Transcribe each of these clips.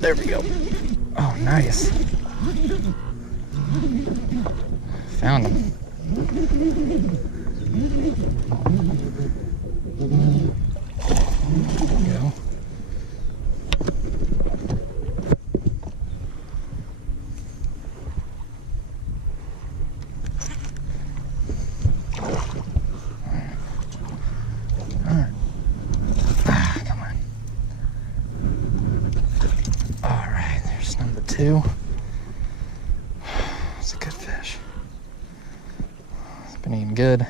There we go. Oh, nice. Found him. There we go. Two. It's a good fish. It's been eating good.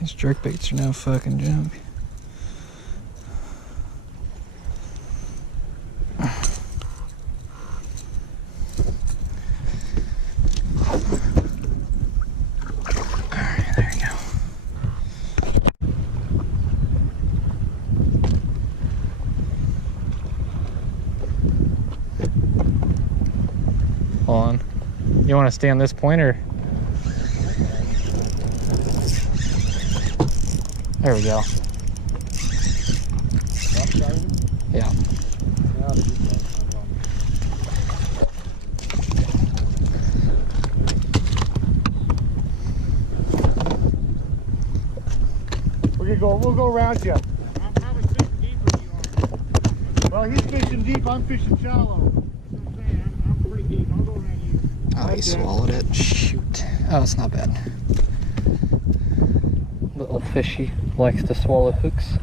These jerkbaits are no fucking junk. On. You want to stay on this point or? There we go. Yeah. We'll go around you. I'm probably fishing deeper than you are. Well, he's fishing deep, I'm fishing shallow. I'm pretty deep. I'll go around you. Oh, he swallowed it. Shoot. Oh, it's not bad. Little fishy likes to swallow hooks.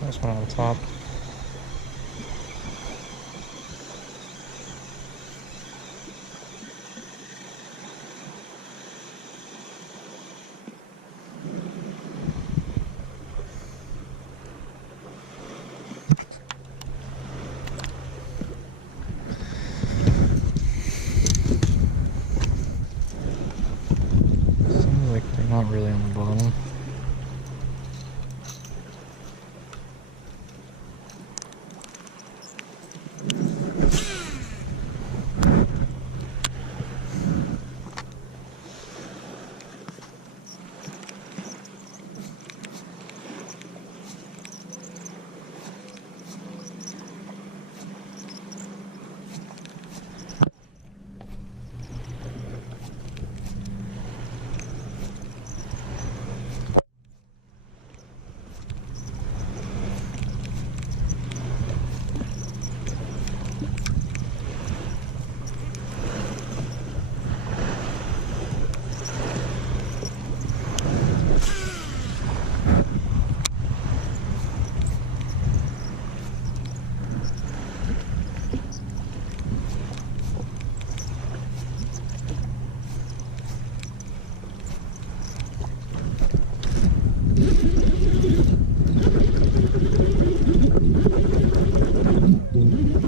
There's one on top. Seems like they're not really on the bottom.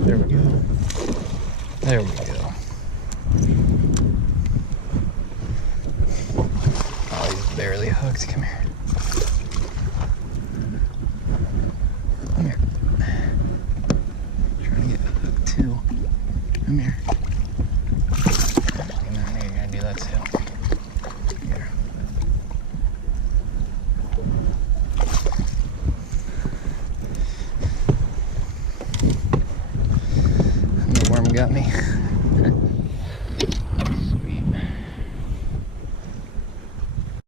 There we go. There we go. Oh, he's barely hooked. Come here.